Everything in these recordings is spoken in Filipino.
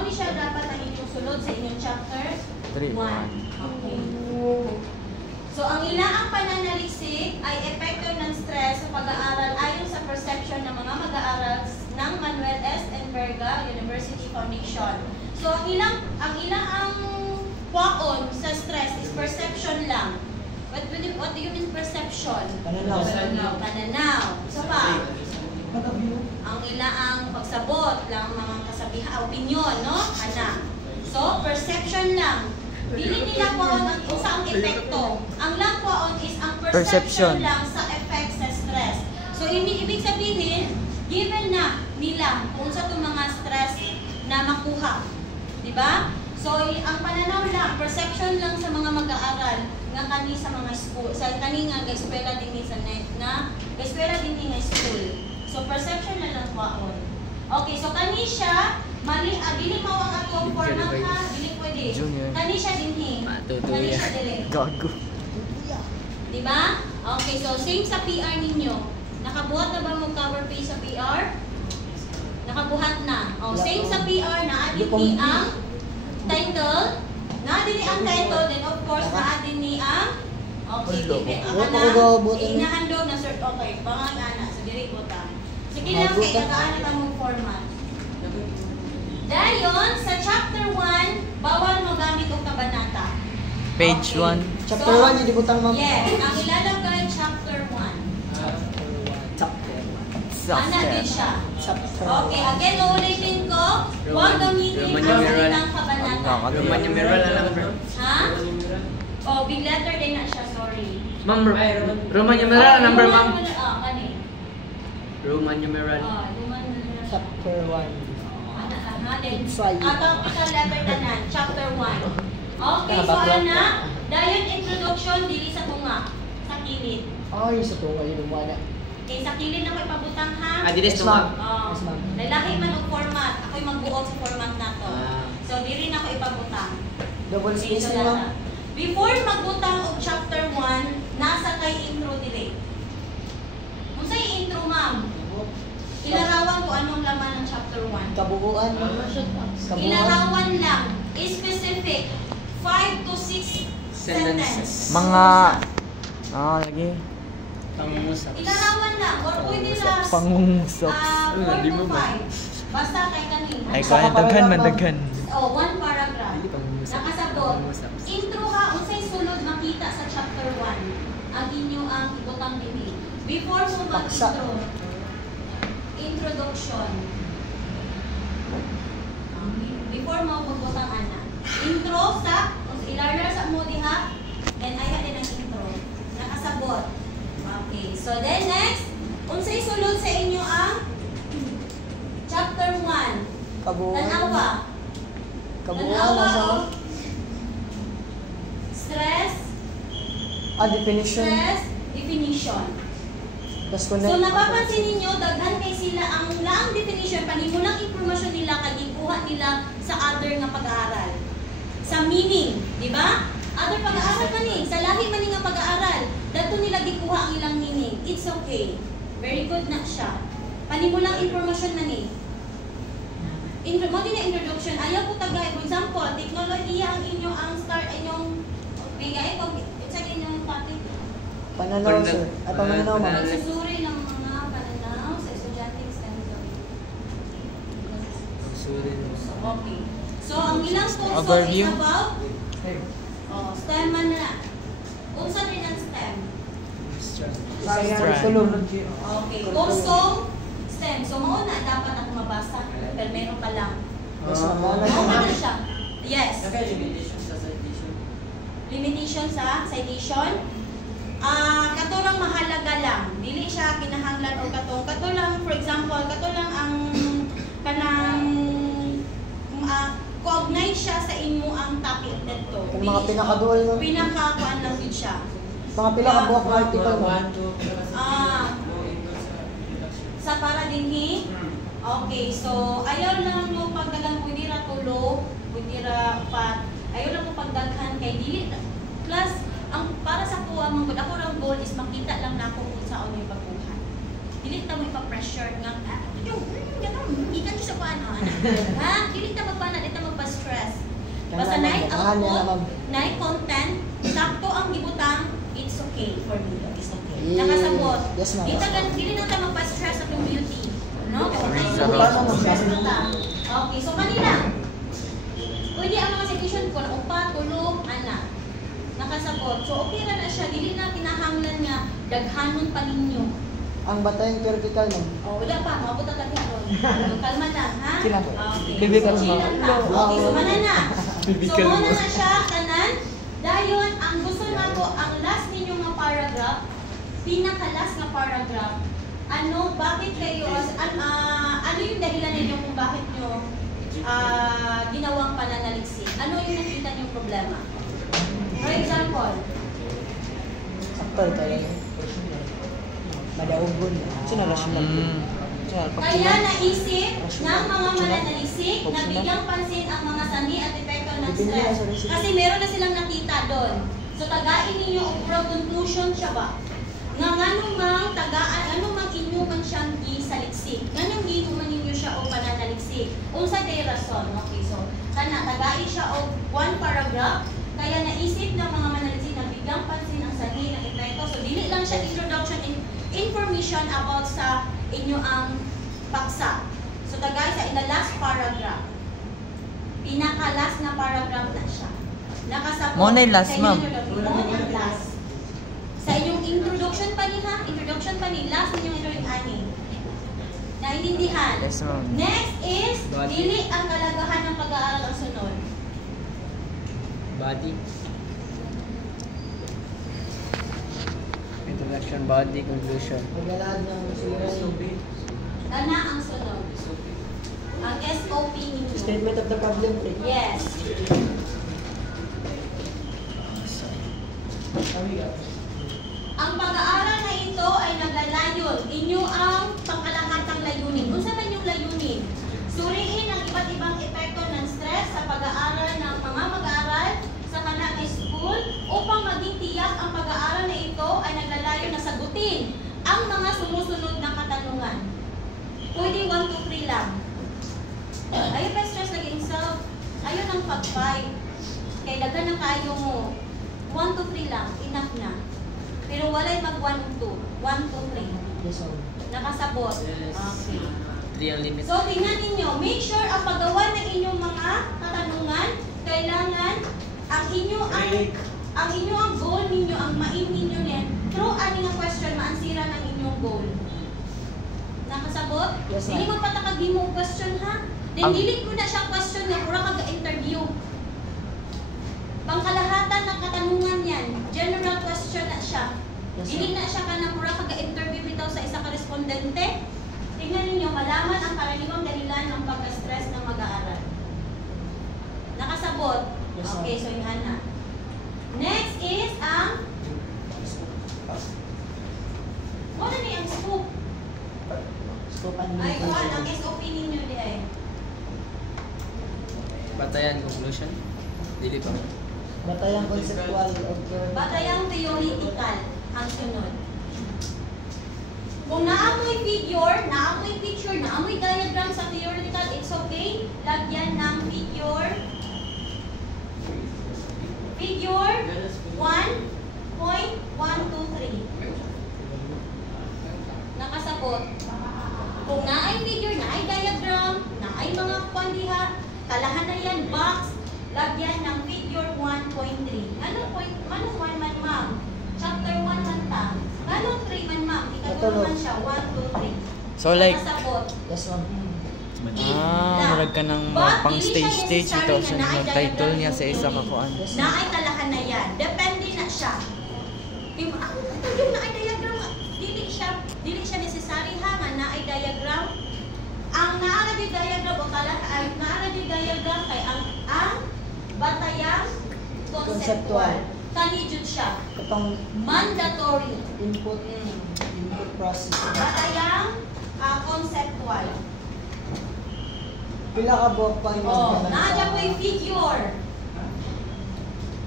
mo ni siya dapat ang inyong sulod sa inyong chapter 1. Okay. So, ang ilaang pananaliksik ay epekto ng stress sa pag-aaral ayon sa perception ng mga mag-aaral ng Manuel S. Enverga University Foundation. So, ang ilang kwaon sa stress is perception lang. What do you mean perception? Pananaw. Pananaw. So pa, ang ilaang pagsabot lang mga kasabihan, opinion, no? Ana. So, perception lang. Dili nila kwaon ang isang epekto. Ang lang kwaon is ang perception lang sa effect sa stress. So, ibig sabihin, given na nila kung sa itong mga stress na makuha. Diba? So, ang pananaw lang, perception lang sa mga mag-aaral nga kani sa mga school, sa kani nga eskwela din sa net na eskwela din nga school. So, perception na lang kwaon. Okay, so kani siya, mali, dili mo ang atong format ha, dili pwede. Kani siya din kani siya dili. Gago. Diba? Okay, so same sa PR ninyo. Nakabuhat na ba mong cover page sa PR? Nakabuhat na. Oh, same sa PR na adin ni ang title. Na din ang title, then of course na din ni ang okay, inahandog na sir. Okay, pangangana sa diri buta. Sige lang kay tagaan ta mong format. Dayon sa chapter 1, bawal mo gamit og kabanata. Page 1. Chapter 1 di butang ma'am. Yes, ang ilalagay chapter 1. Ana din siya. Okay, again, ulitin ko. Huwag gamitin ang salitang kabanata. Roman numeral na lang, bro. Ha? Oh, big letter din na siya, sorry. Ma'am, Roman numeral number, ma'am. Kani? Roman numeral. Roman numeral. Chapter 1. Ana lang, ha? Then, Try. capital letter tanan, chapter 1. Okay, so ana, dayon introduction, dili sa tunga. Sa kilid. Ay, sa tunga yun wala. Okay, sa kilid na ko'y pabutang ha. Dilis to, ma'am. Yes, ma'am. Lalaki man og format. Ako'y magbuot sa format na to. So, diri na ko ipabutang. Double Okay, space so na ma'am. before magbutang og chapter 1, nasa kay intro dili. Kung sa'y intro, ma'am, ilarawan ko anong laman ng chapter 1. Kabuuan. Ilarawan lang. Specific. 5 to 6 sentences. Mga lagi. Pangungusap. Ilarawan lang. Or pwede lang Pangungusap. 4 to 5. Basta kay kanina. Ay, kaya daghan man daghan. Oh, one paragraph. Pangungusap. Nakasabot. Pangungusap. Intro ha, unsay sulod makita sa chapter 1. Ang inyo ang ibutang dili. Before mo mag-intro. Introduction. Before mo magbutang ana. Intro sa ilarlar sa mo diha. Then aya din ang intro. Nakasabot. Okay. So then next, unsay sulod sa inyo ang chapter 1. Kabuuan. Tanawa. Kabuuan Tanawa na sa o stress, definition. Das So napapansin ninyo, daghan kay sila ang laang definition, panimulang impormasyon nila kay gikuha nila sa other nga pag-aaral. Sa meaning, di ba? Other pag-aaral man ni, sa lahi man nga pag-aaral, dato nila gikuha ang ilang meaning. It's okay. Very good na siya. Panimulang impormasyon man ni. Mo din na introduction, ayaw ko tagay. For example, teknolohiya ang inyo ang start inyong bigay pag sa inyong topic. Pananaw sir. Ay pananaw ma'am. Pagsusuri ng mga pananaw sa estudyanteng STEM zone. Okay. So, ang ilang kurso Overview. is about STEM man na. Kung saan rin ang STEM? Okay. Kurso, STEM. So, mauna dapat ako mabasa. Pero meron pa lang. Yes, ma'am. Mauna na siya. Yes. Limitation sa citation. Limitation sa citation. Katulang mahalaga lang. Dili siya kinahanglan o katong. Katulang, for example, katulang ang kanang cognize siya sa imo ang topic dito. Yung mga pinakadual no. Pinakakuan lang din siya. Mga pila ka buwak na article ma'am. Sa para dinhi. Okay, so ayaw lang mo pagdagan pwede ra tulo, pwede ra upat. Ayaw lang mo pagdaghan kay dili plus ang para sa kuha man gud ako ra goal is makita lang nako kung saan yung pagbuhat. Dili ta mo ipa-pressure nga ikan ka sa paano. Ha? Dili ta magpana, dili ta magpa-stress. Basta Kailangan night magmahal yan, output, ma'am. night content, sakto ang gibutang, it's okay for me. It's okay. Yes. Nakasabot. Yes, ma'am. Dili na ta magpa-stress sa itong beauty. No? Paano mo siya? Stress na ta. Okay, so kanina, pwede ang mga situation ko na upa, tulog, anak. Nakasabot. So okay na siya. Dili na kinahanglan nga daghanon pa ninyo. Ang batayang vertical mo. Oh, wala pa. Mabot ang daghanon. Kalma lang, ha? Chill lang. Okay. Baby, So, kalma. chill lang ta. Okay, so mana na. Baby, So kalma. muna na siya, kanan. Dayon, ang gusto na ko, ang last ninyo nga paragraph, pinaka-last nga paragraph, ano, bakit kayo, ano yung dahilan ninyo kung bakit nyo ginawang pananaliksik? Ano yung nakita niyong problema? For example, Sakto ito yan. Madaugon. Sino na siya? kaya naisip ng mga mananalisik na bigyang pansin ang mga sanhi at epekto ng stress. Kasi meron na silang nakita doon. So tagain ninyo ang pro conclusion siya ba? Nga nganong mang tagaan, anong mang inyo man siyang gisaliksik. Nganong gito man ninyo siya o pananaliksik. Unsa day rason. Okay, so kana tagain siya og one paragraph. Kaya naisip ng mga mananalisik na bigyang pansin ang sanhi ng epekto. So dili lang siya introduction information about sa inyo ang paksa. So tagay sa in the last paragraph. Pinaka-last na paragraph na siya. Nakasabot. Mo na yung last, sa inyong ma'am. introduction. Mo na yung last. Sa inyong introduction pa ni ha? Introduction pa ni. Last inyong introduction ani. Naintindihan? Yes, ma'am. Next is, Body. dili ang kalagahan ng pag-aaral ang sunod. Body. Introduction, body, conclusion. Maglalahad ng suliranin. Ana ang sunod. Ang SOP ninyo. Statement of the problem. Yes. Ang pag-aaral na ito ay naglalayon. Inyo ang pangkalahatang layunin. Kung saan yung layunin? Suriin ang iba't ibang epekto ng stress sa pag-aaral ng mga mag-aaral sa kanang school upang maging tiyak ang pag-aaral na ito ay naglalayo na sagutin ang mga sumusunod na katanungan. Pwede 1, 2, 3 lang. Ayaw pa stress lagi self. Ayaw ng pag-fight. Kaya dagan na kayo mo. 1, 2, 3 lang. Enough na. Pero walay mag 1, 2. 1, 2, 3. Yes, ma'am. Nakasabot. Yes. Okay. 3 ang limit. So, tingnan ninyo. Make sure ang paggawa ng inyong mga katanungan, kailangan ang inyo ang goal ninyo, ang main ninyo niyan, through ani nga question, maansira ng inyong goal. Nakasabot? Yes, ma'am. Dili mo patakag mo question ha? Then dili ko na siya question nga pura kag-interview. Pangkalahatan ng katanungan yan. General question na siya. Yes, Dili ma'am. na siya ka na pura kag-interview bitaw sa isa ka respondente. Tingnan ninyo, malaman ang karaniwang dahilan ng pagka-stress ng mag-aaral. Nakasabot? Yes, ma'am. Okay, so yan na. Next is ang ano ni ang scoop? Scope and Ay, kuha ang limitation. SOP ninyo di ay. Batayan, conclusion. Dili pa. Batayang conceptual of Batayang theoretical ang sunod. Kung naamoy figure, naamoy picture, naamoy diagram sa theoretical, it's okay. Lagyan ng figure. Figure 1.123. Nakasabot. Kung naay figure, naay diagram, naay mga kwandiha, kalahan na yan, box, lagyan ng figure 1.3. Anong 1 man, ma'am? Chapter 1 man ta. Anong 3 man, ma'am? Ikatulong man siya, 1, 2, 3. So, like, Nakasabot. Yes, ma'am. murag ka ng pang stage ito sa mga title niya sa isa ka kuan. Yes, ma'am. Naay kalahan na yan. Depende na siya. Yung naay diagram, dili siya necessary ha nga naay diagram. Ang naara di diagram o kalahan, naara di diagram kay ang batayang conceptual. Kani jud siya. Katong Mandatory. input process. Batayang conceptual. Pila ka buwak pa yung Oh, naadya ko yung figure.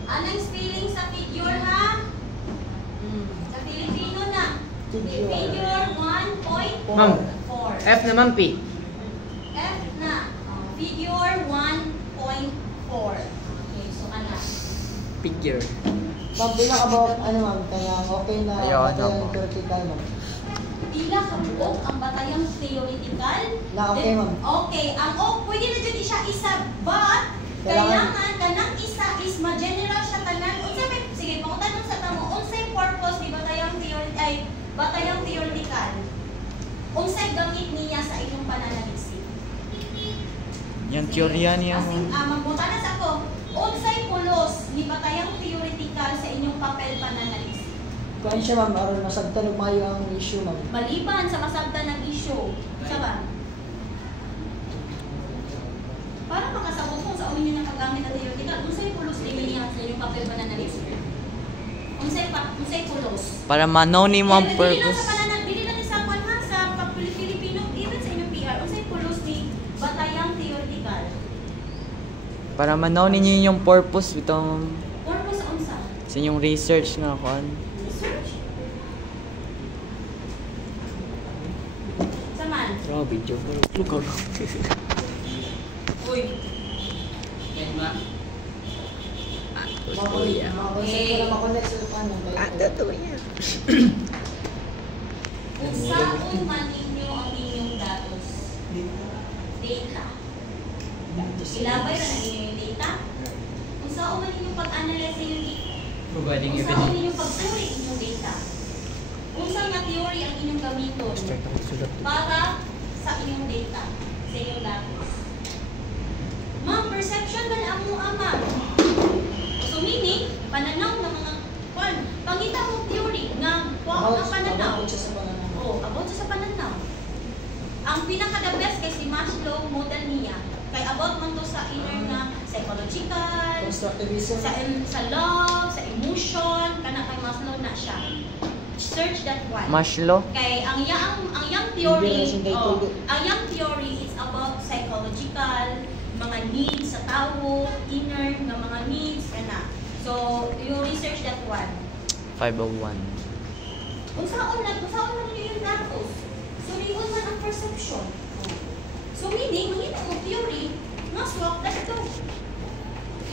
Anong spelling sa figure ha? Sa Filipino na. Figure. Figure 1.4. Ma'am. F naman P. figure 1.4. Okay, so ana. Figure. Ma'am, pinaka-about, ano ma'am, kaya okay na Ayun, batayan ako. theoretical ma'am. Pila ka buok ang batayang theoretical? Na okay, ma'am. Okay, ang pwede na dyan siya isa, but kailangan kanang isa is ma-general siya tanan. Unsa may sige, pangutan sa tamo, unsay purpose ni batayang theoretical? Unsay gamit niya sa inyong pananaliksik? Yung teorya niya As in, ma'am. magmutanas ako. Unsay pulos ni batayang theoretical sa inyong papel pananaliksik? Kuhan siya ma'am, aron masagtan og maayo ang issue ma'am. Maliban sa masabtan ng issue. Sa ba? Para makasabot kung sa unin niyo nakagamit ng theoretical, unsay pulos ni niya sa inyong papel pananaliksik? Unsay pulos? Para manaw ni mo ang Dili lang purpose. sa dili lang sa kwan ha sa Pilipino, even sa inyong PR, unsay pulos ni batayang theoretical? Para manaw ninyo yung purpose itong Purpose sa unsa? sa inyong research nga kuan. Research. Saman. Bro, video ko. Lugar. Uy. Makakoncept ko na makonect sa paano. Kung saan man ninyo ang inyong datos? Data. Ilabay na ninyo yung data? Kung saan man ninyo pag-analyze yung data? Providing Kung saan evidence. ninyo pag-theory inyong data? Kung saan nga theory ang inyong gamiton para sa inyong data, sa inyong datos? Ma'am, perception ba ang mo ama? So meaning, pananaw ng mga kwan. Pangita mo theory nga ang pananaw. About siya sa pananaw. Oh, about sa pananaw. Ang pinaka-the best kay si Maslow model niya. Kay about man to sa inner nga psychological, Constructivism. sa love, sa emotion, kana kay Maslow na siya. Search that one. Maslow. Kay ang yang theory, Liberation day to day. ang yang theory is about psychological, mga needs sa tao, inner nga mga needs kana. So, you research that one. 501. Kung saan man yung datos, suriwan man ang perception. So meaning, mahina mo theory, nga swak that to.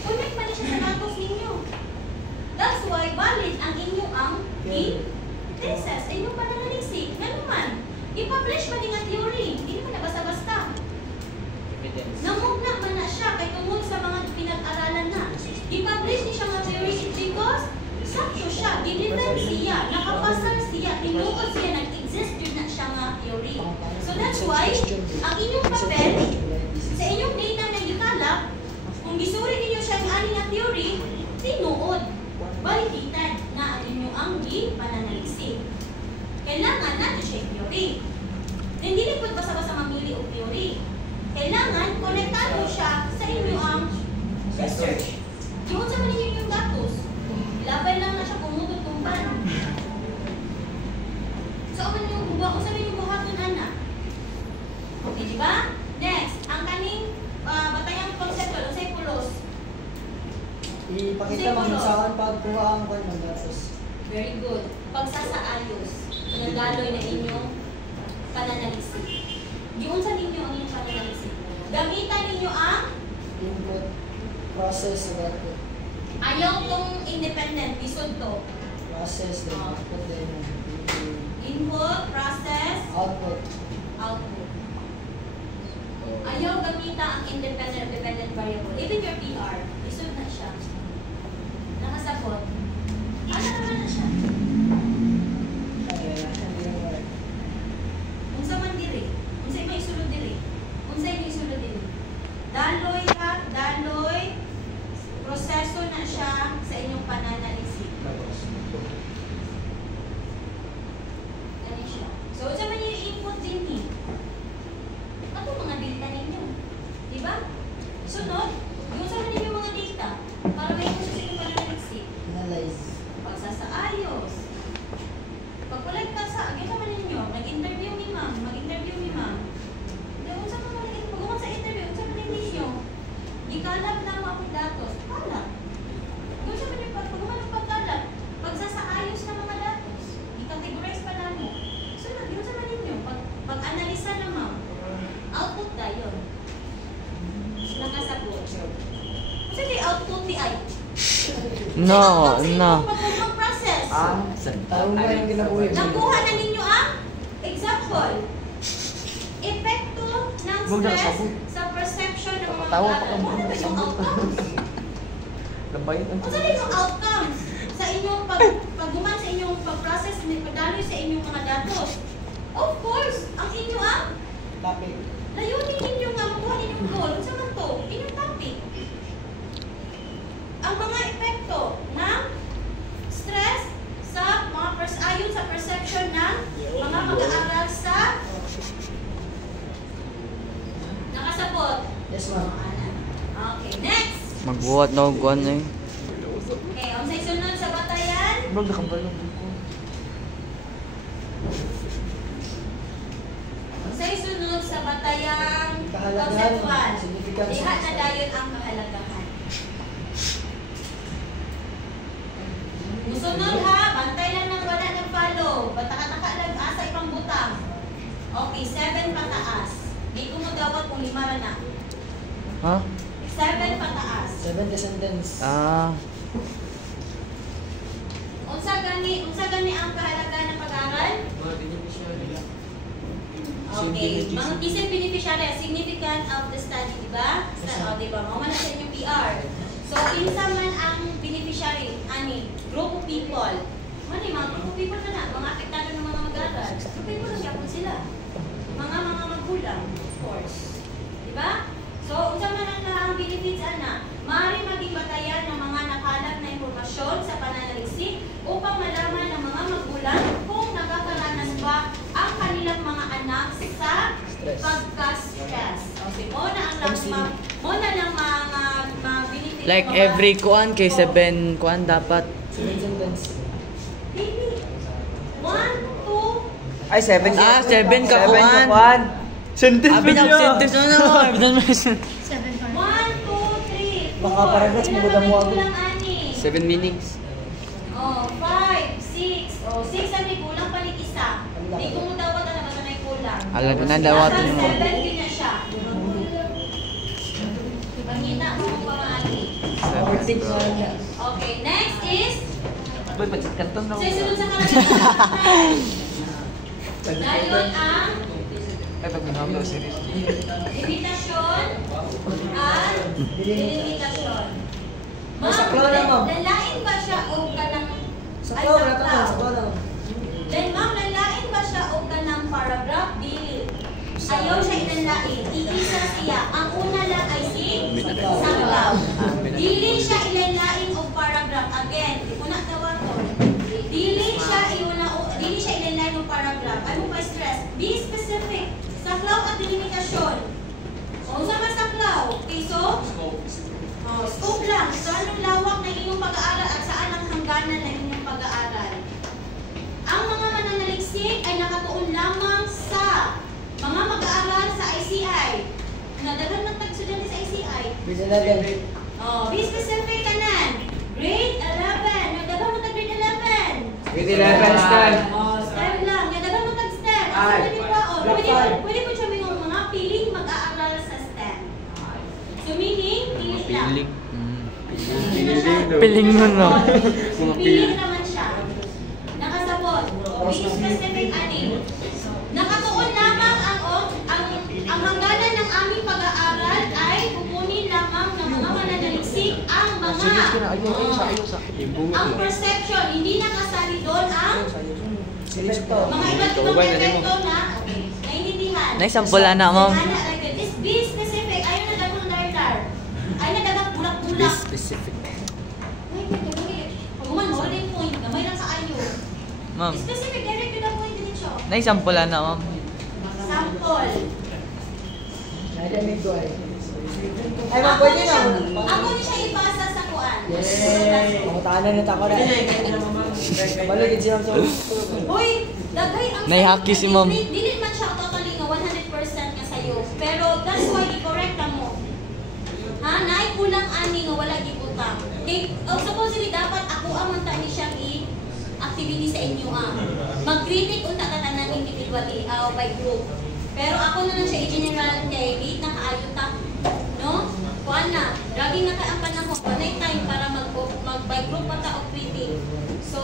Connect man siya sa datos ninyo. That's why valid ang inyo ang thesis, inyong pananaliksik. Nga naman, i-publish man yung theory, hindi naman na basta-basta. Evidence. Namugna man na siya, kay tungkol sa mga pinag-aralan na. I-publish ni siya mga theory because sakto siya, i-defend siya, nakapasar siya, tinuod siya, nag-exist yun na siya nga theory. So that's why, ang inyong papel, sa inyong data na ikalap, kung gisuri ninyo siya ang ani nga theory, tinuod, validated na ang inyong ang pananaliksik. Kailangan natin siya yung theory. Hindi rin po basta-basta mamili o theory. Kailangan, konektado siya sa inyo ang research. Yung sa man ninyo yung datos, ilabay lang na siya kumutod kumban. So, kung sabi yung buhaton, ana. Okay, di ba? Next, ang kaning batayang conceptual, o say pulos. Ipakita mo saan pagkuha ang kwan ng datos. Very good. Pagsasaayos, pinagdaloy na inyong pananalisik. Yun sa ninyo ang inyong pananalisik. Gamitan ninyo ang Input, process, and output. ayaw tong independent, isod to. Process, then output, then Input, process, output. output. Ayaw gamita ang independent variable. Even your PR, isod na siya. Nakasabot. Ano naman na siya? Unsa man diri? Unsay may isulod diri? Unsay may isulod diri? Daloy ha, daloy. Proseso na siya sa inyong pananalisik. Ano siya? So, unsa man yung input din ni? Ato mga data ninyo. Diba? Sunod, yung sa man yung mga tuti ay. No, no. Process. Tayo nga yung ginabuhi. Nakuha na ninyo ang example. Epekto ng stress sa perception ng mga mag-aaral. Ano na yung outcome? Ano na yung outcome sa inyong pagguman sa inyong pag-process, pagdaloy sa inyong mga datos? Of course, ang inyo ang Topic. layunin ninyo nga makuha ninyong goal. Sa man to, inyong topic. Ang mga epekto ng stress sa mga ayon sa perception ng mga mag-aaral sa nakasabot. Yes, ma'am. Okay, next. Magbuhat na og ano eh. Okay, ang sa sunod sa batayan. Bro, nakabalong ko. Ang sa sunod sa batayang Kahalagahan, conceptual. significance. Diha na dayon ang kahalagahan. Musunod ha, bantay lang ng wala nag-follow. Bataka-taka lang asa ipang butang. Okay, 7 pataas. Di ko magawat kung 5 na. Ha? 7 pataas. 7 descendants. Ah, Unsa gani ang kahalagahan ng pag-aaral? Okay, mga isip beneficiary, significant of the study, di ba? Di ba? Mga man sa inyong PR. So, kinsa man ang beneficiary, ani, group of people. Mga group of people na mga apektado ng mga mag-aaral. Group of people na siya kung sila. Mga magulang, of course. Di ba? So, unsa man ang benefits, ana? Maaari maging batayan ng mga nakalat na impormasyon sa pananaliksik upang malaman ng mga magulang kung nakakaranas ba ang kanilang mga anak sa pagka-stress. Okay, mo na lang mga benefits. like every kuan kay 7 kuan dapat. 7 descendants. Maybe 1, 2, Ay, 7 Ah, 7 ka kuan. Sentence Abi na sentence na no. Abi na 1, 2, 3, 4. Baka paragraph mo Ilan mo naman ako. kulang, ani? 7 meanings. Oh, 5, 6. Oh, 6 ang may kulang palit isa. Di ko mo dapat na basta may kulang. Alam ko na dawaton mo. 7 din na siya. Pangita mo kung pamaali. Okay, next is Boy, pagkat kanton na. sa sunod sa kalagayan. Dayon ang Ay, pag ginagawa series. limitasyon at delimitasyon. Saklaw na, ma'am. Lalain ba siya o kanang Saklaw, wala ka na. Saklaw lang. Then ma'am, lalain ba siya o kanang paragraph? Dili. Ayaw siya ilanlain. Iisa siya. Ang una lang ay si saklaw. Dili siya ilanlain o paragraph. Again, una tawaton. Dili siya ilanlain o paragraph. Ano pa stress? Be specific. Saklaw at delimitasyon. O sa masaklaw? Okay, so? Scope lang. So, anong lawak ng inyong pag-aaral at saan ang hangganan ng inyong pag-aaral? Ang mga mananaliksik ay nakatuon lamang sa mga mag-aaral sa ICI. Nadaghan ng tag-estudyante sa ICI. Grade 11. Oh, be specific kanan. Grade 11. Nadaghan mo tag-grade 11. Grade 11 style. Oh, STEM lang. Nadaghan mo tag-STEM. Ay. Pwede po siya may mga piling mag-aaral sa STEM. So, meaning, pili lang. Piling mo no. Piling naman siya. Nakasabot. Be specific, ani. Nakatuon lamang ang hangganan ng aming pag-aaral ay kukunin lamang ng mga mananaliksik ang ang perception. Hindi nakasali doon ang Selecto. mga iba't ibang epekto na naiintindihan. Naisampula na ma'am. Is be specific. Ayaw na dagang dar-dar. Ayaw na dagang bulak-bulak. Specific. Pag-uman mo, rin point. Gamay lang sa ayo. Ma'am, Specific, direct to the point din siya. naisampula na ma'am. Sample. Narinig ko ay. Ay, ma'am, pwede na. Ako na siya ipasa sa kuan. Yay! Pangutanan na tako na. Balagid siya sa... Hoy, dagay ang Naihaki si ma'am. Dili man siya totally nga 100% nga sayo. Pero that's why i-correct ka mo. Ha? Naay kulang ani nga wala gibutang. Okay, supposedly dapat ako ang manta ni siyang activity sa inyo mag-critic unta ka tanan individually by group. Pero ako na lang siya i-general kay wait na kaayo ta. No? kuan na, lagi na kay ang panahon, panay time para mag-by group pa ta og meeting. So,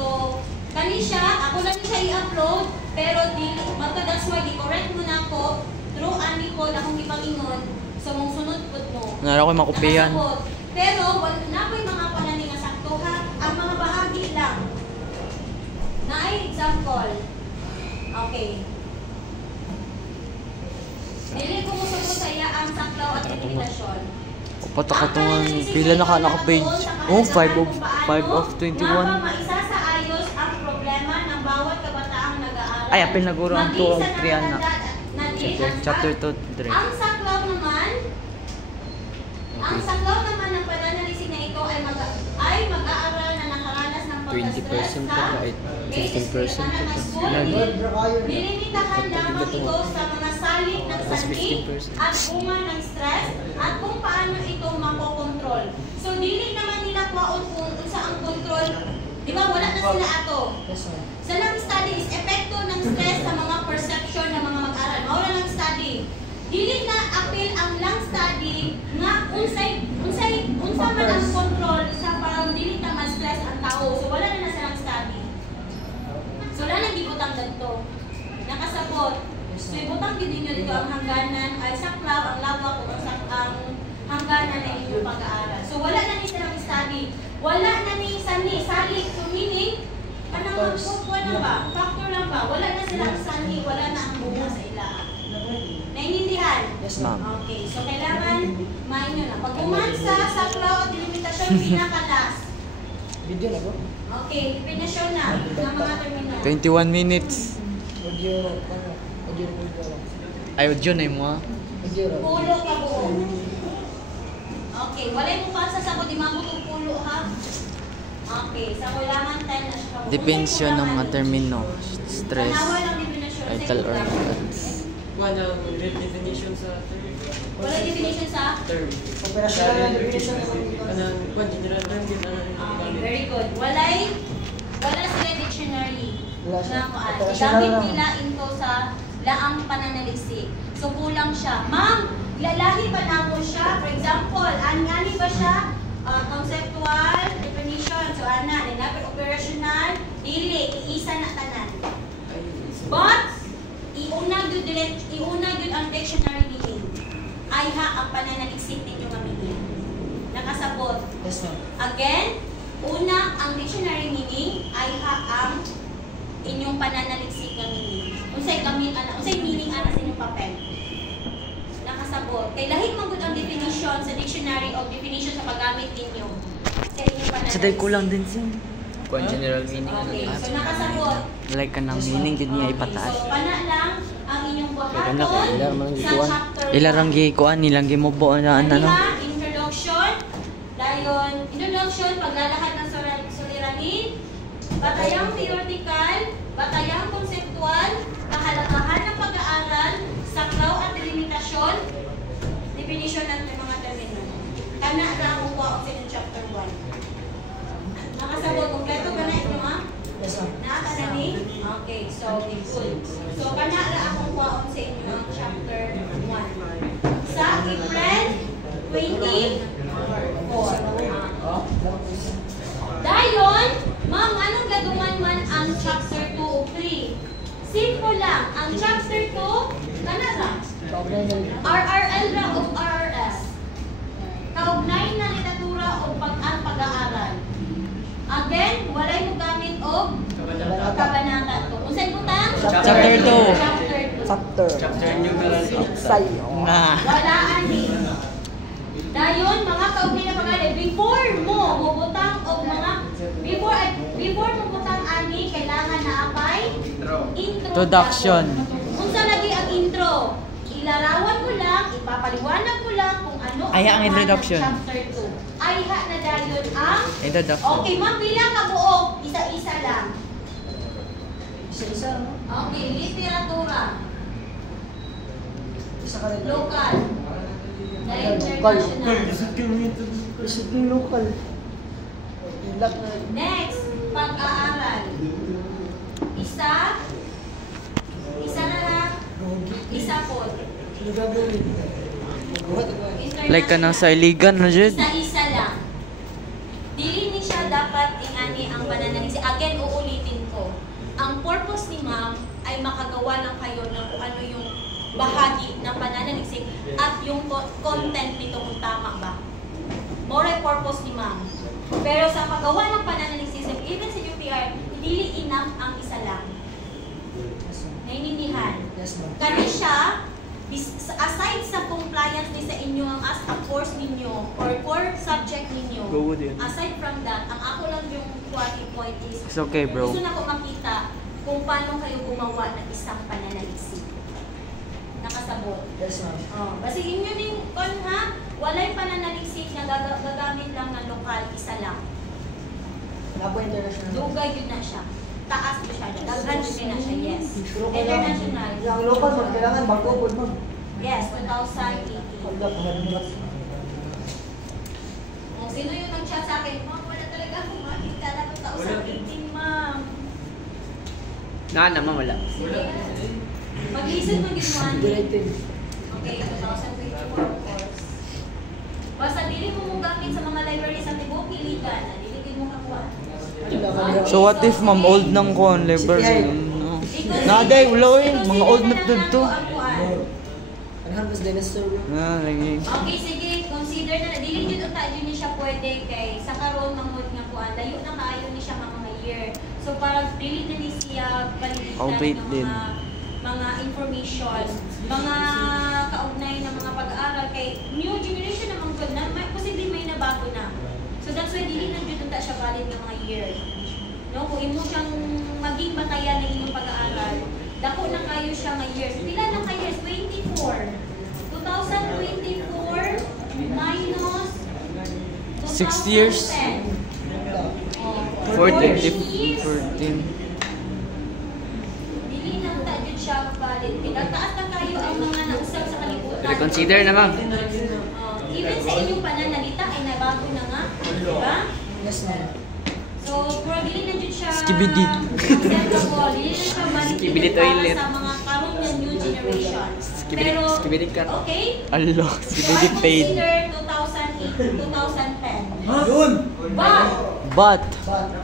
kani siya, ako lang siya i-upload, pero dili, that's why i-correct mo na ako, through ani ko na kung ipangingon, so mong sunod po mo. Nara ko makopiyan. Nakasabot. Pero, na po yung mga panani nga sakto ha, ang mga bahagi lang. Na ay example. Okay. Dili ko musuko sa iya ang saklaw at limitasyon. Upat ako itong pila naka-page. Oh, 5 of 21. Maisa sa ayos ang problema ng bawat kabataang nag-aaral. Ay, apil na guro ang 2 of 3 anak. Chapter 2, Dre. Ang saklaw naman ng pananalisig na ito ay mag-aaral na nakaranas ng pagka-stress 20% pa ba? 15% pa ba? Nilimitahan lamang ito sa mga salik ng Mas sanhi 15%. at bunga ng stress at kung paano ito makokontrol. So, dili naman nila kwaon kung unsa ang control. Di ba, wala na sila ato. Sa lang study is epekto ng stress sa mga perception ng mga mag-aral. Mawala lang study. Dili na appeal ang lang study nga unsa man ang control sa parang dili na ma-stress ang tao. So, wala na silang study. So, wala na gibutang ganito. Nakasabot. So, ibutang din ninyo dito ang hangganan ay saklaw, ang lawak o ang hangganan na inyong pag-aaral. So, wala na ni silang study. Wala na ni salik. So, meaning, anong magpupuan ba? Factor lang ba? Wala na silang sanhi. Wala na ang bunga sa ilaan. Naintindihan? Yes, ma'am. Okay. So, kailangan mainyo na. Pag umansa, saklaw at delimitasyon, pinakalas. Video na po? Okay, definition na ng mga terminal. 21 minutes. Audio na Ay, audio na mo ah. Audio na. Pulo ka buo. Okay, walay mo pa sa di mamutong pulo ha. Okay, sa kulangan 10 na siya. Depensyon ng mga termino. Stress. Tanawa lang definition. Vital organs. Wala definition sa term. Wala definition sa? Term. Operational na definition naman dito. General term yun. Okay, very good. Wala sila dictionary. Wala siya. Na kuan. Operational Igamit lang. nila into sa laang pananaliksik. So kulang siya. Ma'am, lalahi ba na mo siya? For example, ani ba siya? Conceptual, definition. So ana, operational, dili, iisa na tanan. But, iuna gyud ang dictionary meaning. Ay ha ang pananaliksik ninyo mamili. Nakasabot. Yes, ma'am. Again, una ang dictionary meaning ay ha ang inyong pananaliksik na meaning. Unsay meaning ana sa inyong papel. Nakasabot. Kay lahi man gud ang definition sa dictionary o definition sa paggamit ninyo sa inyong pananaliksik. Saday ko lang din siya. Kung general meaning. Okay, so nakasabot. Like ka ng meaning, din niya ipataas. So, pana lang ang inyong Kaya na, ilar man ang buhaton sa gikuan. chapter 1. Ilarang gikuan, nilang gimubo na ano. Introduction. Dayon, introduction, paglalahad ng suliranin, batayang theoretical, batayang conceptual, kahalagahan ng pag-aaral, saklaw at delimitasyon, definition ng mga termino. Kana ra ang kuha sa inyong chapter 1. Nakasabot, kompleto ba na ito, ha? Yes, ma'am. Nakaka ni? Okay, so good. So, kana ra akong kuha sa inyo ang chapter 1. Sa April 24. Dayon, ma'am, anong gadungan man ang chapter 2 o 3? Simple lang. Ang chapter 2, kana ra? RRL ra o RRS? Kaugnay na literatura o pag-aaral. Again, walay mo gamit o kabanata to. Unsay butang? Chapter 2. Chapter 2. Chapter. Chapter nyo ka lang. Sayo. Na. Wala ani. Dayon, mga kaugnay na pangalan, before mo mubutang og mga before mo butang ani, kailangan na apay Introduction. Unsa lagi ang intro? Ilarawan ko lang, ipapaliwanag ko lang kung ano Ay, ang buhaton ng introduction. Chapter 2. Ay ha na dayon ang Introduction. Okay, ma'am, bilang ka buok, isa-isa lang. Isa-isa, no? Okay, literatura, Isa ka rin. local, Local. international. Isip yung local. Ilak na. Next, pag-aaral. Isa na lang, isa po. Ano gagawin? Like ka na sa iligan na jud. Isa-isa lang. Dili ni siya dapat ingani ang pananaliksik. Again, uulitin ko. Ang purpose ni ma'am ay makagawa lang kayo ng kung ano yung bahagi ng pananaliksik at yung content nito kung tama ba. More ay purpose ni ma'am. Pero sa paggawa ng pananaliksik, even sa UPR, dili enough ang isa lang. Naiintindihan? Yes, ma'am. Kani siya, aside sa compliance ni sa inyo ang as a course ninyo or core subject ninyo, Go with it. aside from that, ang ako lang yung quality point is, It's okay, bro. gusto na ko makita kung paano kayo gumawa ng isang pananaliksik. Nakasabot. Yes, ma'am. Oh, kasi inyo din kon ha, walay pananaliksik na gagamit lang ng lokal, isa lang. Napo international. Dugay yun na siya. Taas yun siya. Daghan yun na siya, yes. Pero kailangan, International. yung local ma'am, kailangan bago po ma'am. Yes, 2018. Wala po ma'am. Kung sino yung nag-chat sa akin, ma'am, wala talaga akong makita na 2018, ma'am. Naman wala. Sige. Mag-listen mo din mo, Andy. Directed. Okay, 2024 course. Basta dili mo mong gamit sa mga library sa Tibuok, iligan. Dili din mo kakuha. So what if ma'am old nang kon library? No. Naday ulo mga old method to. Ano mas dinosaur bro? Lagi. Okay, sige. Consider na. Dili dito tayo ni siya pwede kay sa karon mangod nga kuan. Layo na kaayo ni siya mga year. So parang dili na ni siya balikan wait ng din. mga information, mga kaugnay ng mga pag-aaral kay new generation naman good na posibleng may nabago na. So that's why dili na jud ta siya valid nga mga year. No, kung imo siyang maging batayan ng inyong pag-aaral, dako na kayo siya nga years. Pila na kayo years? 24. 2024 minus 6 years. 14. Dili na ta jud siya valid. Pinagtaas na kayo ang mga nausap sa kalibutan. Reconsider na ma'am. Even sa inyong pananalita ay nabago na nga, di ba? Yes, ma'am. So, pero dili na jud siya Skibidi. acceptable. Dili na siya valid Skibidi para toilet. sa mga karon nga new generation. Skibidi cat. Okay? Allah, So, si I Baby paid. consider 2008, 2010. Yun! But, But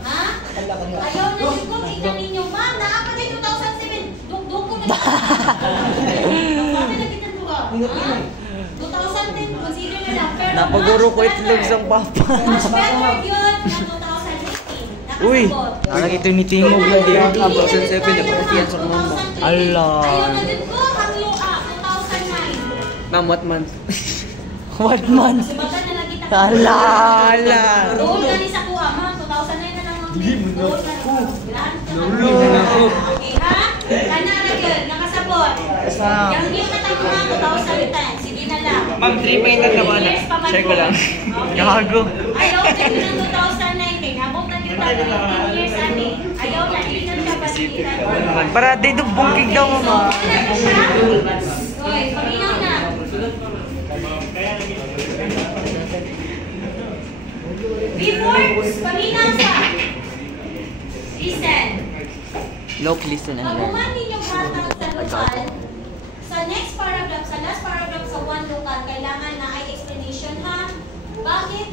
ha? Kala ko niya. Ayaw na yung kung ikaw ninyo, ma'am, naapa din 2007. Dugdugko na. Bakit na kita mo ka? Ha? 2010, consider na lang. Pero napaguro ko much itlog better. sang papa. Much better yun na 2018. Uy, Nakasabot. nakakita ito ni Timo Wala, Blade. dili na 2007 din tayo, napakasiyan sa ma'am, mama. 2003. Allah. Ayaw na din ko, ang yung 2009. Ma'am, what month? What month? Kasi baka na lagi kita. Ala. Doon ka ni sa kuha, ma'am. 2009 na lang, ma'am. Doon ka na. Grand ka na. Okay, ha? Kana na yun, nakasabot. Yes, ma'am. Yung new na tayo mga 2010. Sige na lang. Ma'am, 3 may tatawa na. Years pa man Share po. ko lang. Okay. Gago. Ayaw na yun ng 2019. Abot na yun tayo 15 years ani. Ayaw na, hindi na siya balikan. Para dito bungkig daw, mama. Oy, paminaw na. Before, paminaw sa. Listen. Look, listen and Pag learn. umani yung hatag sa lokal, sa next paragraph, sa last paragraph sa one lokal, kailangan na ay explanation ha. Bakit,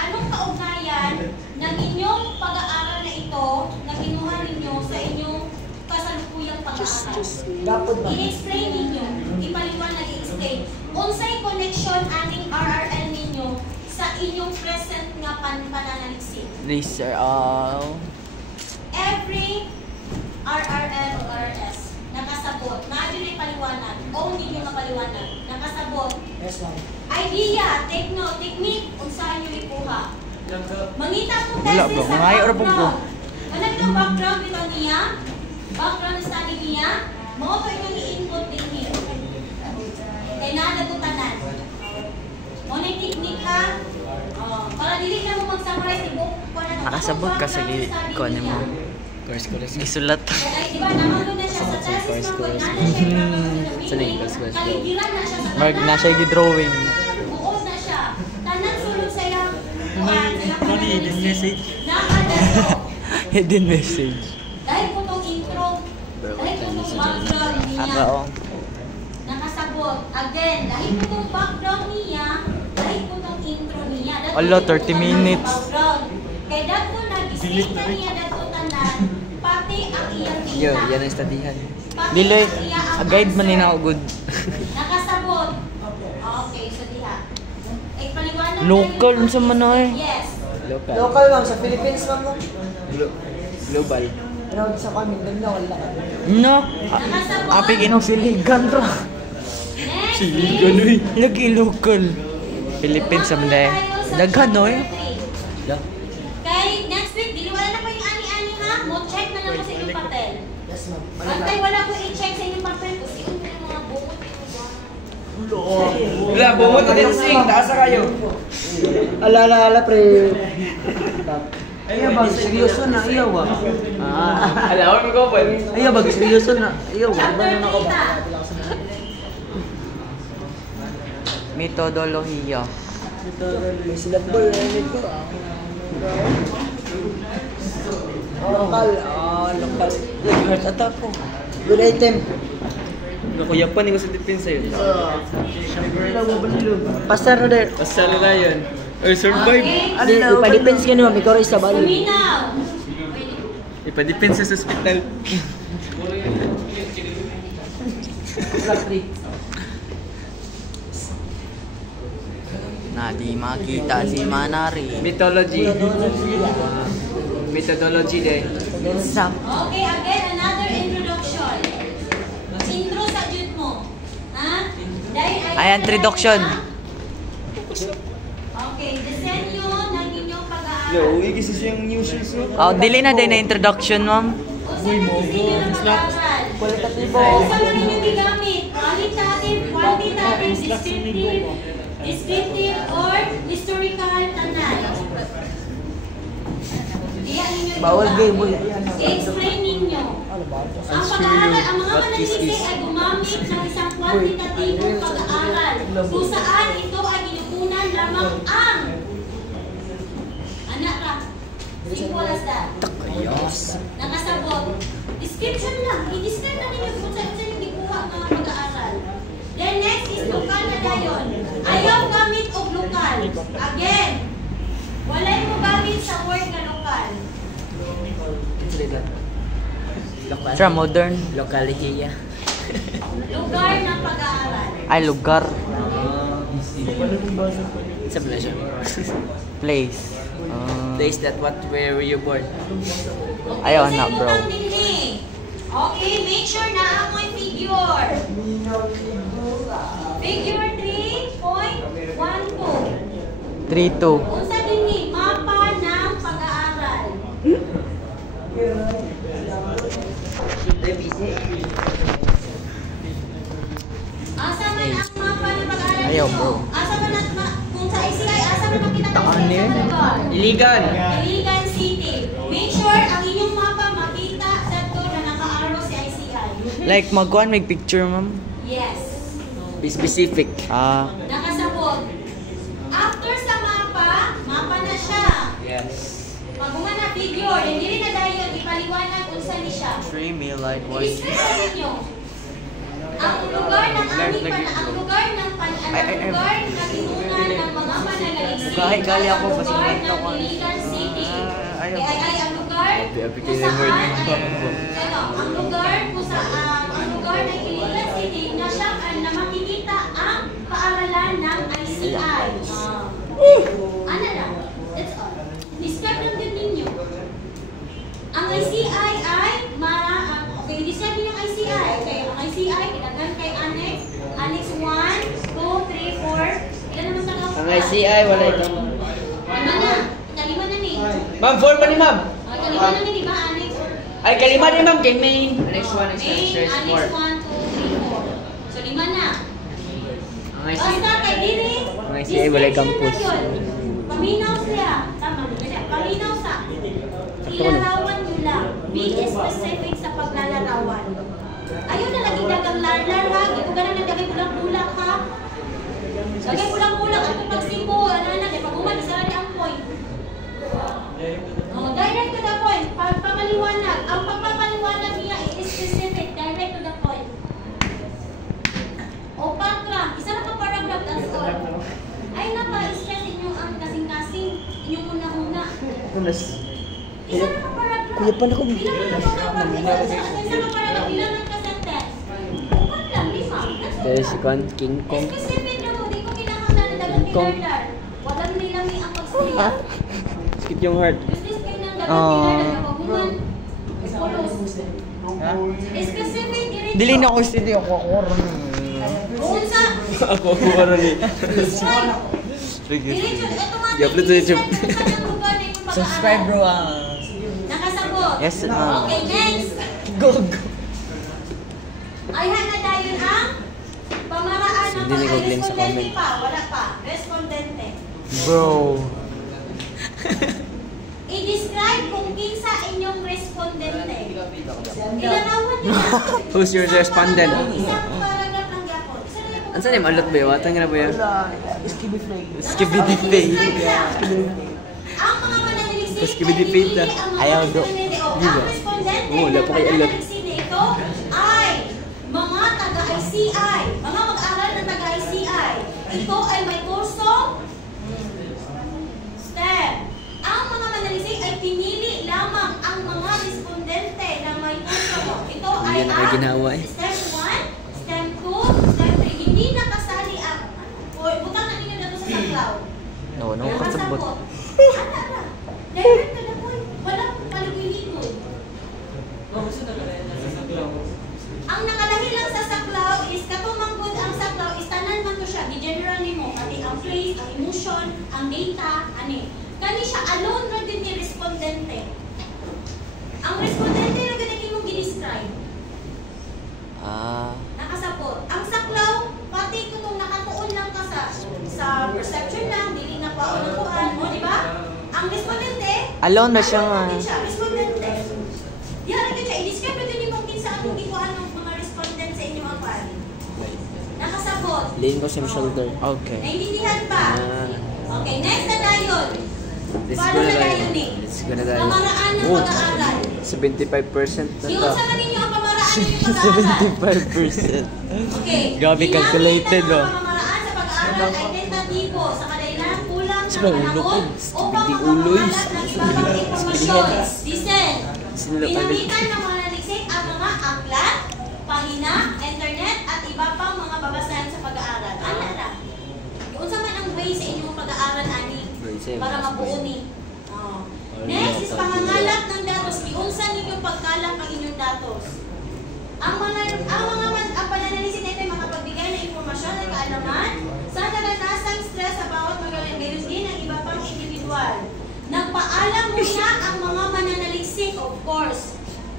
anong kaugnayan ng inyong pag-aaral na ito na kinuha ninyo sa inyong kasalukuyang pag-aaral? Gapod ba? I-explain ninyo, ipaliwanag i-explain. Unsay connection aning RRL ninyo sa inyong present nga pananaliksik? Laser, Every RRL o RS nakasabot, naadyo na paliwanag, only yung paliwanag, nakasabot. Yes, ma'am. Idea, technique, unsahan nyo ikuha. Mangita po Wala test ba? sa Mga ayora po po. background. Ano yung background ito niya? Background study niya? Mo ito yung i-input din niya. Kaya nalagutanan. Mo na yung technique ha? Para dili na mo mag-summarize ni Book. Nakasabot ka sa kuan mo. Course. Isulat. Di ba, namalo na siya sa thesis mo, nana siya yung Sanay, meaning, course. kaligiran na siya sa Mark na siya gi-drawing. buos na siya. Tanan sulod sa iyang kuhan, Hidden message. Nakadaso. Hidden message. Dahil po itong intro, dahil po itong background niya, Ako. nakasabot. Nakasabot. Again, dahil po itong background niya, dahil po itong intro niya. Ala, 30 minutes. Kaya dato na, gising na niya dato tanan, pati ang iyang Yo, tinta. yan ang studyhan. Pati Dili, ang iyang a guide man answer. nina ako good. Nakasabot. Okay, so diha. Ay, paliwanag Local, tayo. unsa man na eh. Yes. Local. Local ma'am, sa Philippines ma'am mo. Global. Pero sa kami, ganda wala. No, Nakasabot. apig inong siligan ra. Next Siligan is, oy. Lagi local. Philippines sa mga daghan no eh. Kay next week, dili wala na po yung ani-ani ha. Mo check na lang po sa inyong papel. Yes ma'am. Bantay wala ko i-check sa inyong papel kasi yung mga buot. Wala, bumunta din sing. Taasa kayo. Ala pre. Ayaw ba, seryoso na. Ayaw ba? Alawan mo ko ba? Ayaw ba, seryoso na. Ayaw ba, Chapter 3 ta. Metodolohiya. May silabol, ano ko. Lokal, lokal. Heart attack ko. Good item. Nakuyapan ko sa depensa yun. Pasar na din. Pasal na yun. Or survive. Okay. Ipa-depends ka naman, may kore sa bali. Kuminaw. Ipa-depensa sa hospital. Na di makita si Manari. Mythology. Methodology din. Sam. Okay, again, another introduction. Intro sa jud mo. Ha? Dahil ay Ay, introduction. Okay, disenyo ng inyong pag-aaral. Yo, ikisi siyang new shoes no? Oh, dili na din na introduction, ma'am. Usa na disenyo ng pag-aaral. Kwalitatibo. Usa man ninyo gigamit. Qualitative, quantitative, descriptive, or historical tanan. Diyan ninyo Bawal ito. game, boy. I-explain ninyo. Ang pag-aaral, ang mga mananalisay ay gumamit ng isang quantitatibong pag-aaral kung saan ito ay ginukunan lamang ang anak ka. Simple as that. Nakasabot. Description lang. I-describe na ninyo kung saan yung gikuha ang mga pag-aaral. Then next is lokal na dayon. Ayaw gamit og lokal. Again, walay mo gamit sa word na lokal. Tra modern. Lokalihiya. Lugar ng pag-aaral. Ay, lugar. Sa siya. Place. Place that where were you born? Ayaw na, bro. Okay, make sure na amoy figure. Figure 3.12. 3-2. Unsa dinhi mapa ng pag-aaral. Asa man ang mapa ng pag-aaral? Ayaw, ninyo? bro. Asa man kung sa ICI, asa man makita Ano yun? Iligan. Iligan City. Make sure ang inyong mapa makita sa to na naka-arrow si ICI. Like, magkuhan, may picture, ma'am. Yes. Be specific. Ah, Nakasabot. After sa mapa, mapa na siya. Yes. Pag na figure, hindi rin na dayon, ipaliwanag kung saan ni siya. Stream me like I-describe sa ninyo. Ang lugar ng aming ang lugar ng ang lugar na kinunan ng mga mananalisay. Kahit gali ako, ang basta lugar ganito ng ko. Iligan City. ayaw. Ay ang lugar kung saan ang lugar kung saan ang lugar ng Iligan City na siya na makikita ang paaralan ng ICI. Ano lang? That's all. Describe lang din ninyo. Ang ICI ay okay, describe din ang ICI. Okay, ang ICI, kinagan kay Annex. Annex 1, 2, 3, 4. Ilan naman sa Ang ICI, wala ito. Lima na. Kalima na ni. Ma'am, 4 pa ni ma'am. Kalima na ni, di ba? Annex. Ay, kalima ni ma'am. Kay main. Next one is Main, Annex 1, 2, 3, 4. So, lima na. Ang ICI. Basta kay Diri. Ang ICI, walay campus. Paminaw siya. Tama. Paminaw sa. Ilarawan nyo lang. Be specific sa paglalarawan. Ayaw na lagi dagang larlar ha. Ito ka na dagay pulang-pulang ha. Dagay pulang-pulang at pagsimbo. Ano na. Pag umali sa ang point. Direct to the point. Pagpapaliwanag. Ang pagpapaliwanag niya is specific. Direct to the point. O pag plus. Isa na ka paragraph. Kuya pala ko. Ilan ang paragraph? Isa ka paragraph. Ilan ang ka-sentence? Bukan lang, 5. Dahil si Kwan, King Kong. Specific na mo, di ko kinahanglan na dalang pilar-lar. Walang nilami ang pagsiya. Skip yung heart. Business kayo ng dalang pilar-lar na paguman. Polos. Specific, Dili na ako steady ako Unsa? Ako rin eh. I-upload sa YouTube. Subscribe bro Nakasabot. Yes, ma'am. Okay, next. Go. Ayhan na dayon ang pamaraan ng Hindi ni Goblin sa respondente comment. pa. Wala pa. Respondente. Bro. I-describe kung kinsa inyong respondente. Ilarawan niya. Who's your respondent? Isang paragraph lang yapon. Isa na yung Ano saan yung alot ba yun? Watang nga na ba yun? Skibidi Play. ang mga mananaliksik Skibidi ay Plate, pinili ang mga Ayaw do. respondente. O, Di ba? ang respondente Oo, wala ng pa kay alam. mananaliksik na ito ay mga taga-ICI. Mga mag-aaral ng taga-ICI. Ito ay may kurso STEM. Ang mga mananaliksik ay pinili lamang ang mga respondente na may kurso. Ito ay Hindi na kayo ginawa eh. STEM 1, STEM 2, STEM 3. Hindi nakasali ang butang na ninyo na ito sa saklaw. No, kasabot. Ana ra. Direct to the point. Walang paligoy-ligoy. Ang nakalahi lang sa saklaw is katumanggod ang saklaw is tanan man to siya. Di general nimo kani ang place, ang emotion, ang data, ani. Kani siya alone ra gyud ni respondente. Ang respondente ra gyud ang imong gi-describe. Nakasapot. Ang saklaw pati kung nakatuon lang ka sa perception lang, dili na kuan mo, di ba? Ang respondente, Alone na siya nga. din siya, respondente. Yara ka siya, i-describe na din yung kinsa ang gikuan ng mga respondent sa inyong akwan. Nakasabot. Lean ko sa shoulder. Okay. Naintindihan pa? Ah. Okay, next na dayon. Let's Paano go na na tayo. dayon ni? Let's go na tayo. Pamaraan ng Oh, pag-aaral. 75% na Yung to. sa ninyo ang pamaraan ng pag-aaral. 75%. Okay. Grabe, calculated, Ginamit ang oh. mga pamamaraan sa pag-aaral ay tentatibo sa kadailan kulang ng Sobrang ulo ko. panahon upang Hindi uloy. makapangalat ng ibang impormasyon. Listen. Sinulat ang Ginamitan ng mga naliksik ang mga aklat, pahina, internet, at iba pang mga babasahan sa pag-aaral. Ano ra? Unsa man ang way sa inyong pag-aaral, ani? Para mabuo ni. Oh. Next is pangangalat ng datos. Iunsa ninyo pagkalak ang inyong datos. Ang pananalisin nito ay makapagbigay ng impormasyon at kaalaman sa naranasang stress sa bawat magaling. Gayun din ang iba pang individual. Nagpaalam muna ang mga mananaliksik, of course.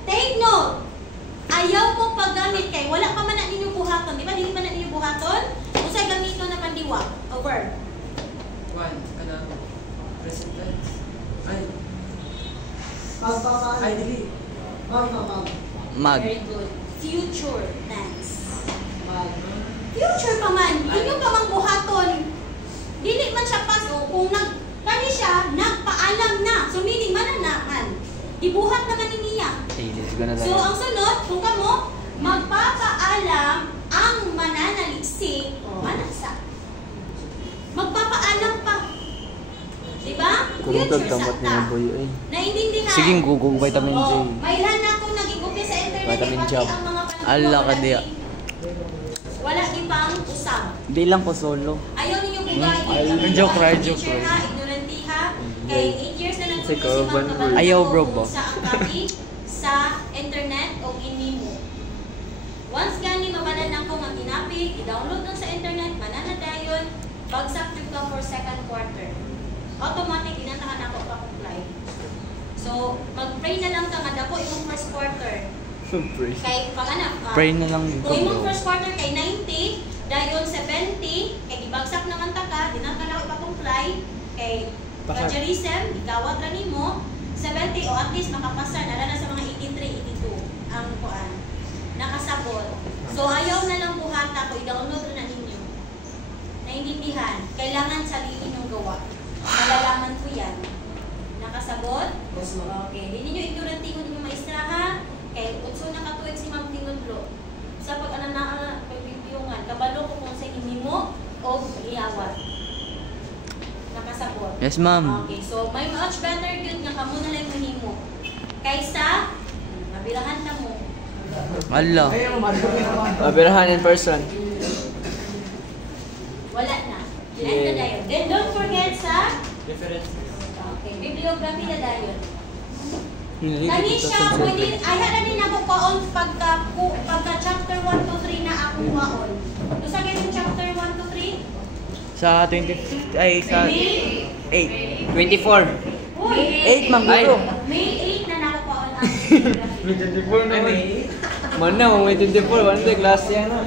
Take note. Ayaw mo paggamit kay wala pa man na ninyo buhaton. Di ba? Hindi pa na ninyo buhaton? Kung sa'y gamito na pandiwa. Over. Present tense. Ay, dili. Mag. Very good. Future tense. Future pa man. Inyo pa mang buhaton. Dili man siya paso. Kung kani siya, nagpaalam na. So meaning, mananakan. Ibuhat naman niya. Okay, let's go na So tayo. ang sunod, kung kamo, magpapaalam ang mananaliksik. Manasa. Magpapaalam pa. Diba? Kurugag Future kamot niya sakta. ng buyo eh. Naintindihan? Sige, Google vitamin J. Oo. Mailan na akong nag-igupit sa internet. Vitamin pati job. ang mga panahon, Ala ka wala diya. Wala di pang usap. Di lang ko solo. Ayaw ninyong bugay. Joke ra, joke Teacher ra. ha, ignorante ha. Kay 8 years na Kasi nagtuturo si kauban Ma'am ko. Kabalo Ayaw, bro, kung ba? Sa ang copy sa internet o inimo. Once gani mabalan ako nga tinapik, i-download lang sa internet, mananadayon, bagsak jud ka for second quarter. Automatic inantahan ako pa-apply. So, mag-pray na lang ka nga dako imong first quarter. Siyempre. Kay pag anak, Pray na lang dito, kung imong bro. first quarter kay 90, dayon 70, kay ibagsak naman ta ka, dinaka na ako ipatong-fly, kay plagiarism, igawat ra nimo, 70 o at least makapasa na sa mga 83, 82 ang kuan. Nakasabot. So ayaw na lang buhata ko, i-download na ninyo. Naintindihan, kailangan sarili ninyong gawa. Malalaman ko yan. Nakasabot? Okay. Di ninyo ignorante ko ninyo maestra ha. Kay utso na katuig si Ma'am Tingudlo. Sa pag-ananaan, pag-bibiyungan, kabalo ko kung sa inimo o iyawat. Nakasabot. Yes, ma'am. Okay. So, may much better good nga kamo na lang mahimo. Kaysa, mabirahan na mo. Ala. Mabirahan in person. Wala na. End na dayon. Then don't forget sa okay, bibliography na dayon. Kani siya pwede ay na din ako kaon pagka chapter 1 to 3 na ako kaon. Usa kay chapter 1 to 3? Sa 20 ay sa 8. 24. Uy, 8 man guro. May 8 na nako kaon ang 24 na. Mana mo may 24, ano yung klase yan na?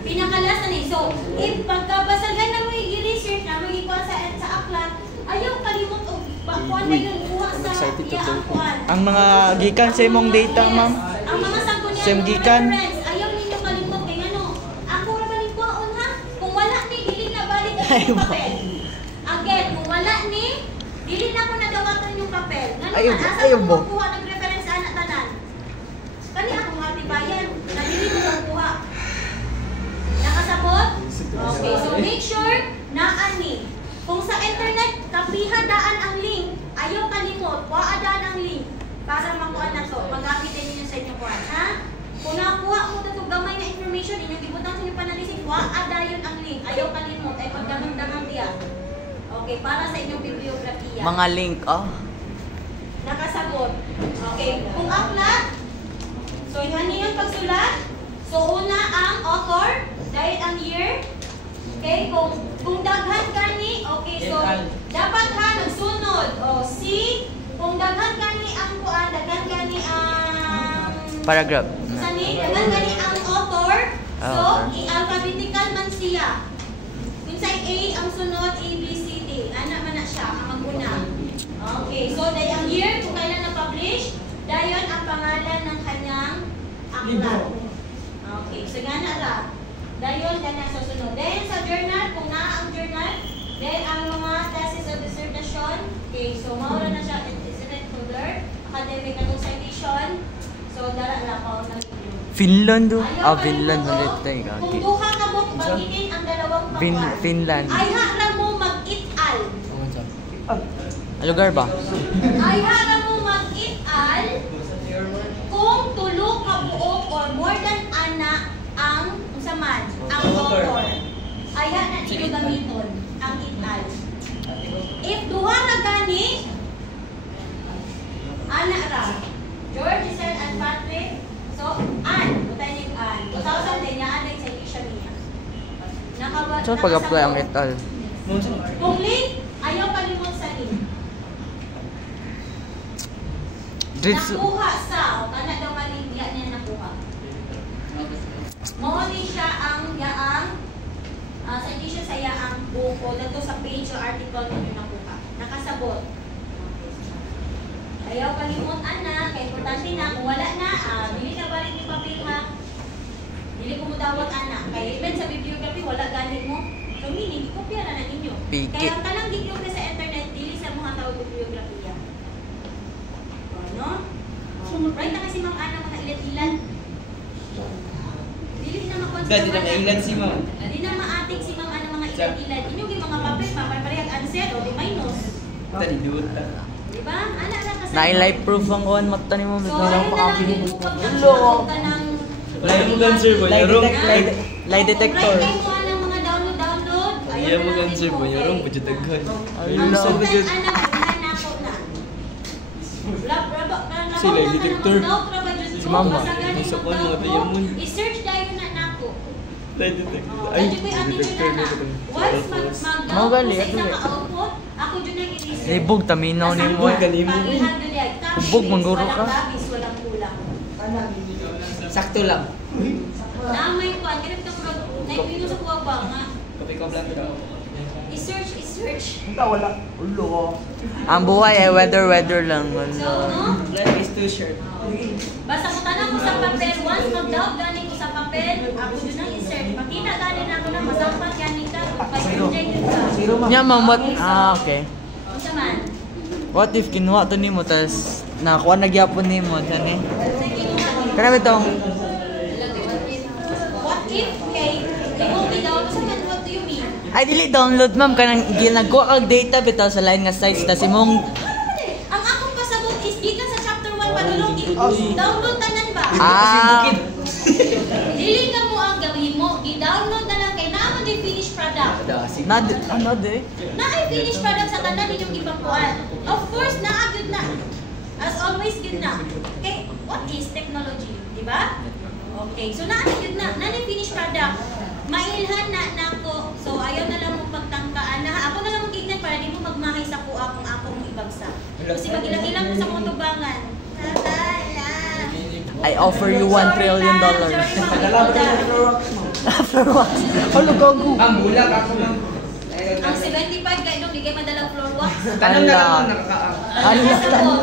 pinakalas na ni. So, if pagkabasagan na mo i-research na mo ikuha sa aklat, ayaw kalimot o kuhan na yun kuha sa iyang kuhan. Ang mga gikan sa imong data, ma'am. Ang mga sangkunian Same ng gikan. reference, ayaw ninyo kalimot kay ano. Ako ra balik kuhaon ha. Kung wala ni, dili na balik ang inyong papel. Again, kung wala ni, dili na ko nadawatan yung papel. Ayaw Ganun ba? asa Ayaw ko ba? kuha ng reference sa anak tanan. Kani akong hatibayan, na dili ko kuha. Nakasabot? Okay, so make sure na ani. Kung sa internet, kapihadaan ang link, ayaw kalimot, kuhaadaan ang link para makuha na to. Pag-gamitin ninyo sa inyong kuha, ha? Kung nakakuha mo ito gamay na information, inyong ibutan sa inyong panalisip, kuhaadayon ang link, ayaw kalimot, ay pagdagang-dagang diya. Okay, para sa inyong bibliografiya. Mga link, oh. Nakasabot. Okay, kung aklat, so yan yung pagsulat. So una ang author, dahil ang year. Okay, kung daghan kani, okay, so dapat ha nagsunod. O C, kung daghan kani ang kuan, daghan kani ang Paragraph. sani, daghan kani ang author. So Author. i-alphabetical man siya. Kung sa A ang sunod A, B, C, D. Ana man na siya ang maguna. Okay, so dahil ang year kung kailan na-publish, dayon ang pangalan ng kanyang aklat. Okay, so nga na ra. Dayon na susunod. Then sa journal, kung naa ang journal, then ang mga thesis of dissertation. Okay, so maura na siya incident folder, academic and citation. So dara ra pa sa video. Finland, oh. Ayaw Ah, ka Finland mo, ulit tayo. Kung Okay. duha ka mo bagitin ang dalawang pakuan. Finland. Ay ra mo mag-it-al. Ang lugar ba? Ay ra mo mag-it-al kung tulo ka buok or more than ana ang unsaman ang author. Ay na ninyo gamiton ang it-al. If duha na gani ana ra. George, Giselle, and Patrick. So, butay ni Ann. 2000 din niya, anay sa siya niya. Saan pag-apply ang etal? Kung link, ayaw kalimot sa link. Nakuha sa, o kana daw nga link, yan niya nakuha. Mawali siya ang yaang, sa edition sa yaang book o dato sa page o article ninyo nakuha. Nakasabot. Ayaw kalimot, ana, kaya importante na, kung wala na, bili na balik yung papel ha. Dili ko mo dawat ana. Kaya even sa bibliography, wala ganit mo. So meaning, ikopya na na ninyo. Piki. Kaya talang gigyopya sa internet, dili sa mga tawag bibliographiya. Ano? Right na kasi Ma'am Ana mga ilan-ilan. Dili na makonsa. Dati na mailan si ma'am. Dili na maatik si Ma'am Ana mga ilan-ilan. Inyong yung mga papel, paparehag answer o di minus. Tadi duot ka. Diba? Ana na kasi. Na-live proof ang kuhan mata ni mo. So, Bigla lang ayun na lang pakabili. yung bukod ng Hello. ka ng... Live mo answer mo, yarong. Lie detector. Kung right kayo ng mga download. Ayaw mo answer mo, yarong. Budyo taghan. Ang Hello. content, anak, nako na. Si lie detector. Si Mama. Sa kwan, mga tayamun. I-search tayo na nako. Lie detector. Ay, Ay, detector na. Once Mga gali, mag-download sa ato isang eh. output, ako dyan ang i-research. Libog, taminaw ni mo. Libog, kanimo. Hubog, mangguro ka. Walang labis, walang kulang. sakto lang. Namay ko, ang ganito ko, naipino sa kuwa ba nga. Copy ko lang daw. I-search. Ang buhay ay weather lang. So, no? Life is too short. Basta kung tanong ko sa papel, once mag-doubt galing ko sa papel, ako yun ang i-search. Makita galing ako na masampat galing ka, pag-project yun ka. Nya ma'am, what? Ah, okay. Kung siya man. What if kinuha to nimo tas nakuha na gyapon nimo tani? Sige mo nga. Kana bitaw? What if, kay, ikaw bidaw, so what do you mean? Ay dili download ma'am kanang ginagawa kag data bitaw sa line nga sites tas imong Ang Download tanan ba? Ah. Dili ka mo ang gawin mo. I-download na lang kay naman yung finished product. Ano de? Na ay finished product sa tanan ninyong ipakuan. Of course, naagad na. As always, good na. Okay, what is technology? Diba? Okay, so naagad na. Nani finished product. Mailhan na nako. So ayaw na lang mo pagtangkaan na. Ako na lang magignan para di mo magmahay sa kuha kung ako mong ibagsak. Kasi mag-ilang-ilang mo sa kong tubangan. I offer you $1 trillion. After what? Ano gago? Ang bulag ako lang. Ang 75 kayo nung ligay madalang floor wax. Tanong na lang ang nakakaang. Ano na tanong?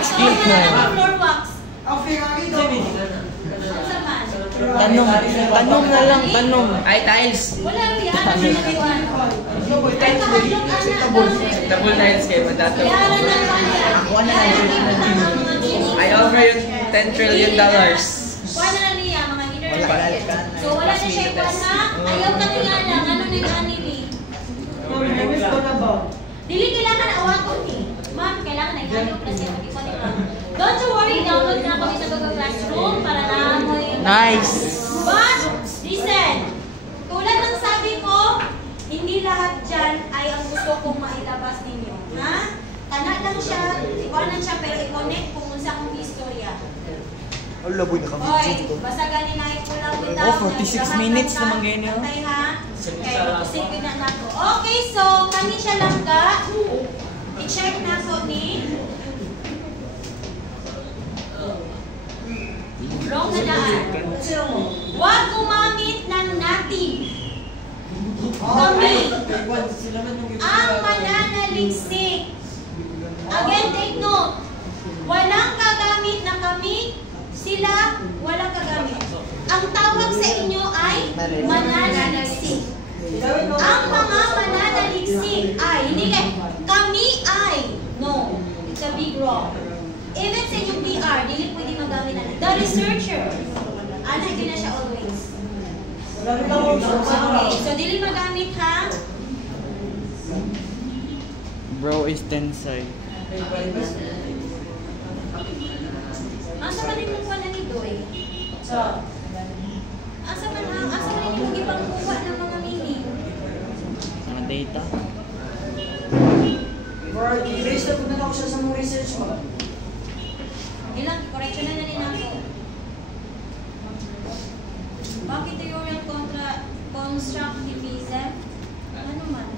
Excuse me. Floor wax. Ang Ferrari daw. Ang saman. Tanong na lang, tanong. Ay, tiles. Wala yan. Ano yung naliwan? Ay, kahadlok anak. Double tiles kayo, madato. Yaran na kanya. I offer you $10 trillion. Kuha na lang niya, mga internet. So, wala na siya ikuha na. Ayaw ka niya lang. Ano na yung anime? Dili kailangan awa ko ni. Ma'am, kailangan na ihanyo plus yan. Mag-ikuha ni ma'am. Don't you worry, download na kami sa Google Classroom para na mo yung... Nice. But, listen. Tulad ng sabi ko, hindi lahat dyan ay ang gusto kong mailabas ninyo. Ha? Kana lang siya, ikuanan siya, pero i-connect kung unsa kong istorya. Wala, boy, Hoy, basta ganin na ikulang bitaw. Oh, 46 minutes naman ganyan. Patay ha? Okay, isipin na nato. Okay, so, kani siya lang ka. I-check na so ni. Wrong na daan. Huwag gumamit ng native. Kami ang mananaliksik. Again, take note. Walang kagamit na kami, sila walang kagamit. Ang tawag sa inyo ay mananaliksik. Ang mga mananaliksik ay, hindi kayo, kami ay, no, it's a big wrong. Even sa inyong PR, dili pwede magamit na. The researcher, hindi na siya always. Okay, so dili magamit ha? Bro is tensay. Asa man yung kuha na ni Doy? Asa man yung ibang kuha ng mga meaning? Mga data. Bro, i-base na po na ako sa mga research mo. Ilang, correction na rin ako. Bakit theory kontra constructivism? Ano man?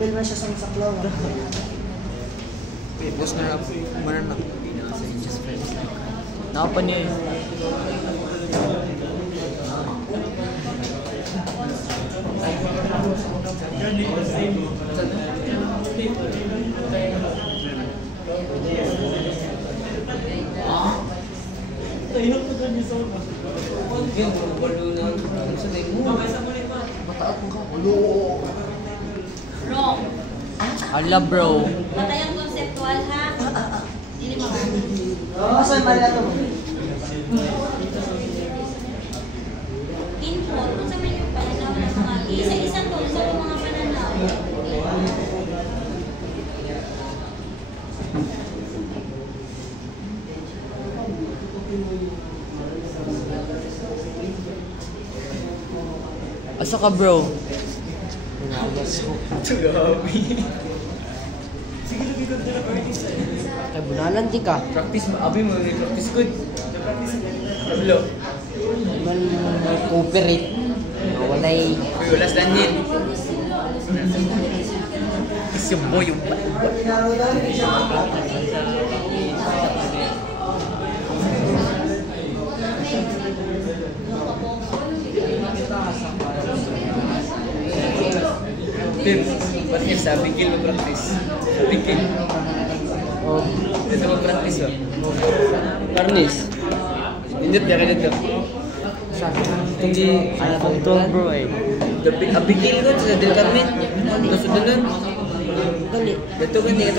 Apil na siya sa saklaw. Post na lang. Kumaran na. Nakapan niya yun. Wrong. Ala bro. Matayang conceptual ha? Dili magamit. Asa yung mali nato mo? Input, kung sa man yung pananaw ng mga isa-isa to sa mga pananaw. Asa ka bro? Kay bunalan di ka. Practice mo. Abi mo, practice good. Pablo. Man cooperate. Walay Uy, last than din. Kasi boy yung Tim, ba't yung sa bigil mo practice? Bigil. oh, Dito mo practice oh. Karnis. Indot niya ka dito. Hindi. iPhone 12 bro eh. Bigil ko sa Del Carmen. Gusto doon. dali. Dito ka, hindi ka